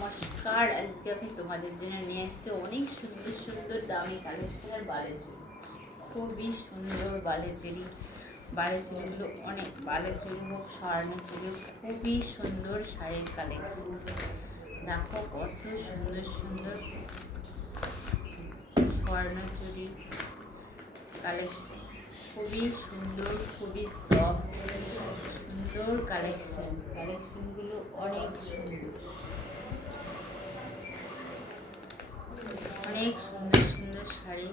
নমস্কার। আজকে আমি তোমাদের জন্য নিয়ে এসেছি অনেক সুন্দর সুন্দর দামি কালেকশনের বালের চুড়ি। খুবই সুন্দর বালের চুড়িগুলো অনেক বালের চুড়ি হোক স্বর্ণের চুড়ি, খুবই সুন্দর শাড়ির কালেকশন। দেখো কত সুন্দর সুন্দর স্বর্ণ চুড়ি কালেকশন, খুবই সুন্দর, খুবই সফট, সুন্দর কালেকশনগুলো অনেক সুন্দর, অনেক সুন্দর সুন্দর শাড়ি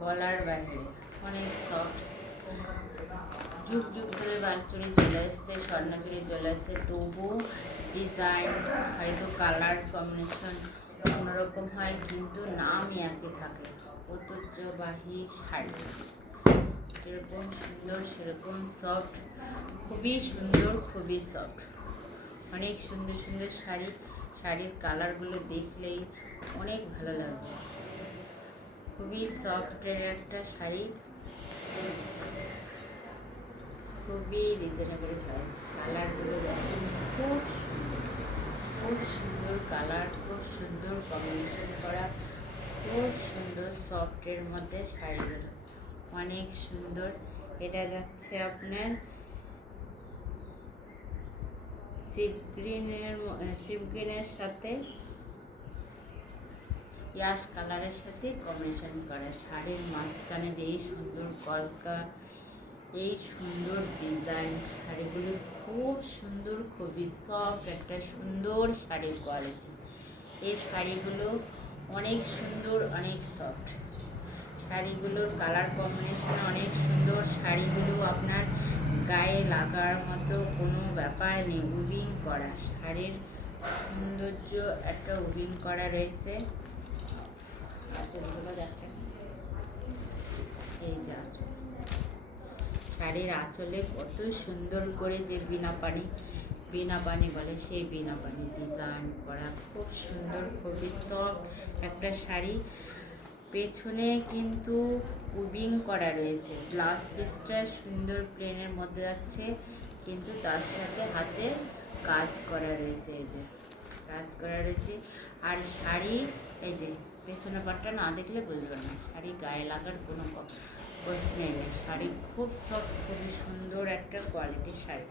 বলার বাইরে, অনেক সফট। যুগ যুগ ধরে বালচুড়ি চলে এসছে, স্বর্ণচুড়ি চলে এসছে, তবু ডিজাইন হয়তো কালার কম্বিনেশন অন্যরকম হয়, কিন্তু নামই একই থাকে, ঐতিহ্যবাহী শাড়ি। যেরকম সুন্দর সেরকম সফট, খুবই সুন্দর, খুবই সফট, অনেক সুন্দর সুন্দর শাড়ির কালারগুলো দেখলেই অনেক ভালো লাগবে। খুবই সফটের একটা শাড়ি, খুবই রিজনেবল প্রাইস। কালারগুলো দেখুন, খুব খুব সুন্দর কালার, খুব সুন্দর কম্বিনেশন করা, খুব সুন্দর সফটের মধ্যে শাড়িগুলো অনেক সুন্দর। এটা যাচ্ছে আপনার সিপ গ্রিনের সাথে ইয়াশ কালারের সাথে কম্বিনেশন করা। শাড়ির মাঝখানে যে এই সুন্দর কলকা, এই সুন্দর ডিজাইন, শাড়িগুলো খুব সুন্দর, খুবই সফট, একটা সুন্দর শাড়ির কোয়ালিটি। এই শাড়িগুলো অনেক সুন্দর, অনেক সফট। শাড়িগুলোর কালার কম্বিনেশন অনেক সুন্দর। শাড়িগুলো আপনার গায়ে লাগার মতো কোনো ব্যাপার নেই, উইভিং করা। শাড়ির সৌন্দর্য একটা উইভিং করা রয়েছে। আঁচলগুলো দেখেন, এই যে আঁচল, শাড়ির আঁচলে কত সুন্দর করে যে বিনা পানি বলে, সেই বিনা পানি ডিজাইন করা, খুব সুন্দর, খুবই সফট একটা শাড়ি। পেছনে কিন্তু উইভিং করা রয়েছে, ব্লাউজ পিসটা সুন্দর প্লেনের মধ্যে যাচ্ছে, কিন্তু তার সাথে হাতে কাজ করা রয়েছে, এই যে কাজ করা রয়েছে। আর শাড়ি, এই যে পেছনে পাটটা না দেখলে বুঝবেন না, শাড়ি গায়ে লাগার কোনো প্রশ্নই নেই। শাড়ি খুব সফট, খুবই সুন্দর একটা কোয়ালিটির শাড়ি।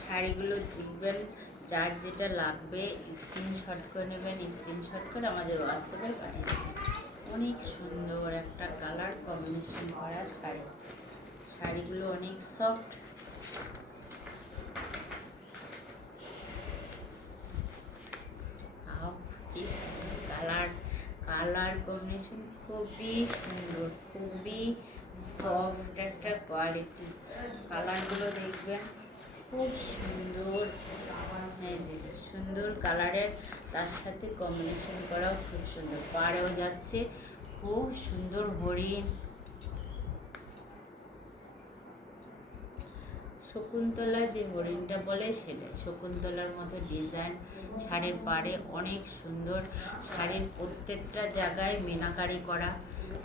শাড়িগুলো দেখবেন, যার যেটা লাগবে স্ক্রিনশট করে নেবেন, স্ক্রিনশট করে আমাদের হোয়াটসঅ্যাপে পাঠিয়ে দেবেন। অনেক সুন্দর একটা কালার কম্বিনেশন করা শাড়িগুলো অনেক সফট। কালার কম্বিনেশন খুবই সুন্দর, খুবই সফট একটা কোয়ালিটি। কালারগুলো দেখবেন খুব সুন্দর, হ্যাঁ যে সুন্দর কালারের, তার সাথে কম্বিনেশন করাও খুব সুন্দর। পাড়েও যাচ্ছে খুব সুন্দর হরিণ, শকুন্তলা যে হরিণটা বলে সেটা, শকুন্তলার মতো ডিজাইন শাড়ির পাড়ে অনেক সুন্দর। শাড়ির প্রত্যেকটা জায়গায় মিনাকারি করা,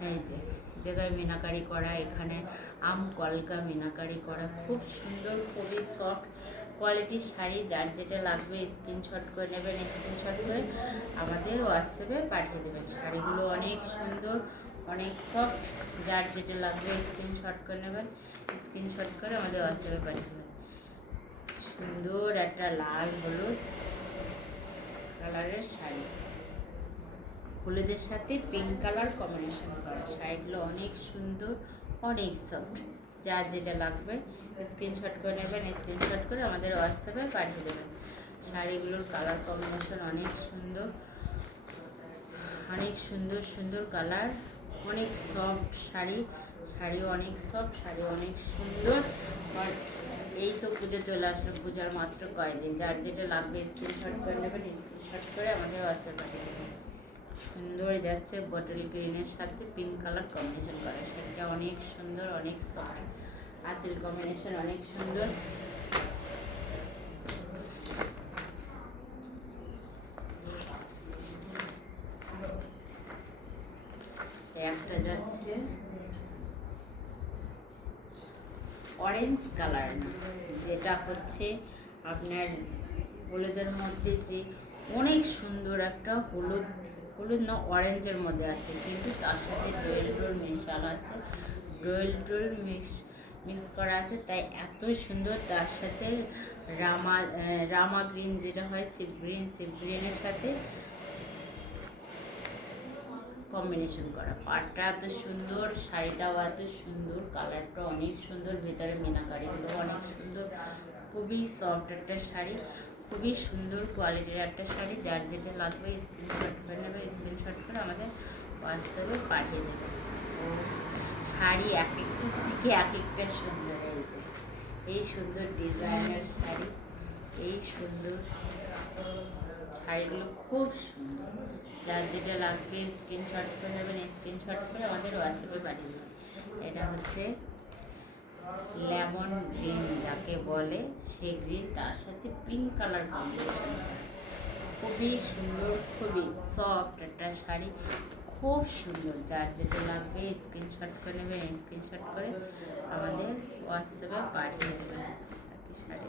এই যে জায়গায় মিনাকারি করা, এখানে আম কলকা মিনাকারি করা, খুব সুন্দর, খুবই সফট কোয়ালিটির শাড়ি। যার যেটা লাগবে স্ক্রিনশট করে নেবেন, স্ক্রিনশট করে আমাদের হোয়াটসঅ্যাপে পাঠিয়ে দেবেন। শাড়িগুলো অনেক সুন্দর, অনেক সফট। যার যেটা লাগবে স্ক্রিনশট করে নেবেন, স্ক্রিনশট করে আমাদের হোয়াটসঅ্যাপে পাঠিয়ে দেবেন। সুন্দর একটা লাল হলুদ কালারের শাড়ি, হলুদের সাথে পিঙ্ক কালার কম্বিনেশন করা। শাড়িগুলো অনেক সুন্দর, অনেক সফট। যার যেটা লাগবে স্ক্রিনশট করে নেবেন, স্ক্রিনশট করে আমাদের হোয়াটসঅ্যাপে পাঠিয়ে দেবেন। শাড়িগুলোর কালার কম্বিনেশন অনেক সুন্দর, অনেক সুন্দর সুন্দর কালার, অনেক সফট শাড়িও অনেক সফট, শাড়ি অনেক সুন্দর। আর এই তো পুজো চলে আসলো, পূজার মাত্র কয়েকদিন। যার যেটা লাগবে স্ক্রিনশট করে নেবেন, স্ক্রিনশট করে আমাদের হোয়াটসঅ্যাপ পাঠিয়ে দেবেন। সুন্দর যাচ্ছে বটল গ্রিনের সাথে পিঙ্ক কালার কম্বিনেশন করা, শাড়িটা অনেক সুন্দর, অনেক সফট। আঁচল কম্বিনেশন অনেক সুন্দর। একটা যাচ্ছে অরেঞ্জ কালার, যেটা হচ্ছে আপনার হলুদের মধ্যে যে অনেক সুন্দর একটা হলুদ, হলুদ না অরেঞ্জের মধ্যে আছে, কিন্তু তার সাথে ডোয়েল ডোল মেশাল আছে, ডোয়েল ডোল মিক্স করা আছে, তাই এত সুন্দর। তার সাথে রামা গ্রিন যেটা হয়, সি গ্রিনের সাথে কম্বিনেশন করা। পাটটা এত সুন্দর, শাড়িটাও এত সুন্দর, কালারটা অনেক সুন্দর, ভেতরে মিনাকারিগুলো অনেক সুন্দর। খুবই সফট একটা শাড়ি, খুবই সুন্দর কোয়ালিটির একটা শাড়ি। যার যেটা লাগবে স্ক্রিনশট করে নেবে, স্ক্রিনশট করে আমাদের হোয়াটসঅ্যাপে পাঠিয়ে দেবে। ও শাড়ি এক একটা থেকে এক একটা সুন্দর। এই সুন্দর ডিজাইনের শাড়ি, এই সুন্দর শাড়িগুলো খুব সুন্দর। যার যেটা লাগবে স্ক্রিনশট করে নেবেন, স্ক্রিনশট করে আমাদের হোয়াটসঅ্যাপে পাঠিয়ে দেবেন। এটা হচ্ছে লেমন গ্রিন যাকে বলে, সে গ্রিন, তার সাথে পিঙ্ক কালার কম্বিনেশন। খুবই সুন্দর, খুবই সফট একটা শাড়ি, খুব সুন্দর। যার যেটা লাগবে স্ক্রিনশট করে নেবেন, স্ক্রিনশট করে আমাদের হোয়াটসঅ্যাপে পাঠিয়ে দেবেন। শাড়ি